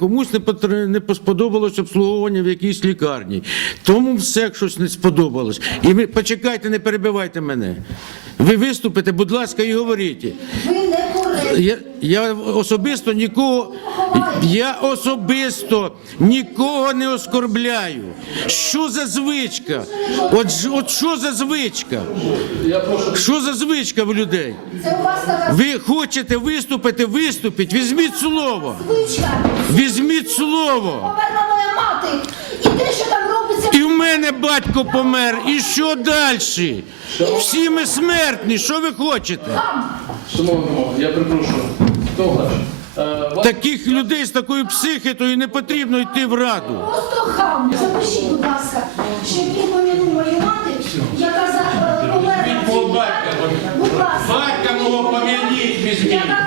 Комусь не, сподобалось обслуговування в якійсь лікарні. Тому все щось не сподобалось. І ви почекайте, не перебивайте мене. Ви виступите, будь ласка, і говоріть. Я, я особисто нікого, я особисто нікого не оскорбляю. Що за звичка? От, от що за звичка? Що за звичка в людей? Ви хочете виступити, виступіть, візьміть слово. Візьміть слово. Моя мати. І те, що там робиться, І в мене батько помер. І що далі? Всі ми смертні. Що ви хочете? Шановний я перепрошую. Хто ваш? Е, Таких людей з такою психікою не потрібно йти в раду. просто хам. Запишіть, будь ласка, що він помінув мою мати, яка за е, померла. в цій лікарні. Будь ласка. Батька мого пом'яніть візьміть. Яка